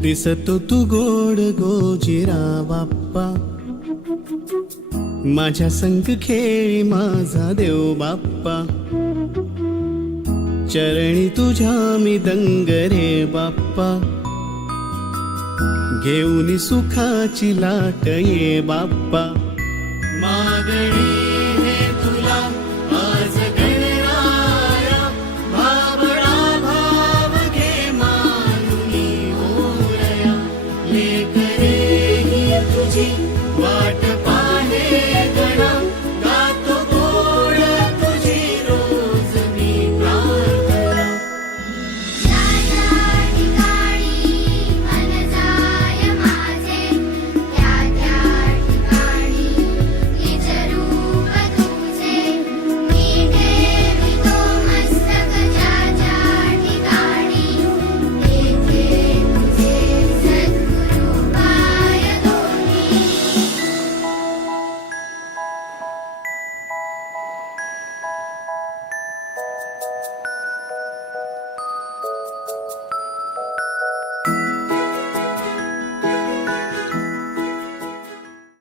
दिसतो तू गोड गोजिरा बाप्पा माझ्या संग खेळी माझा देव बाप्पा. चरणी तुझ्या मी दंग रे बाप्पा. घेऊन सुखाची लाट ये बाप्पा. मागणी மாற்றி மாற்ற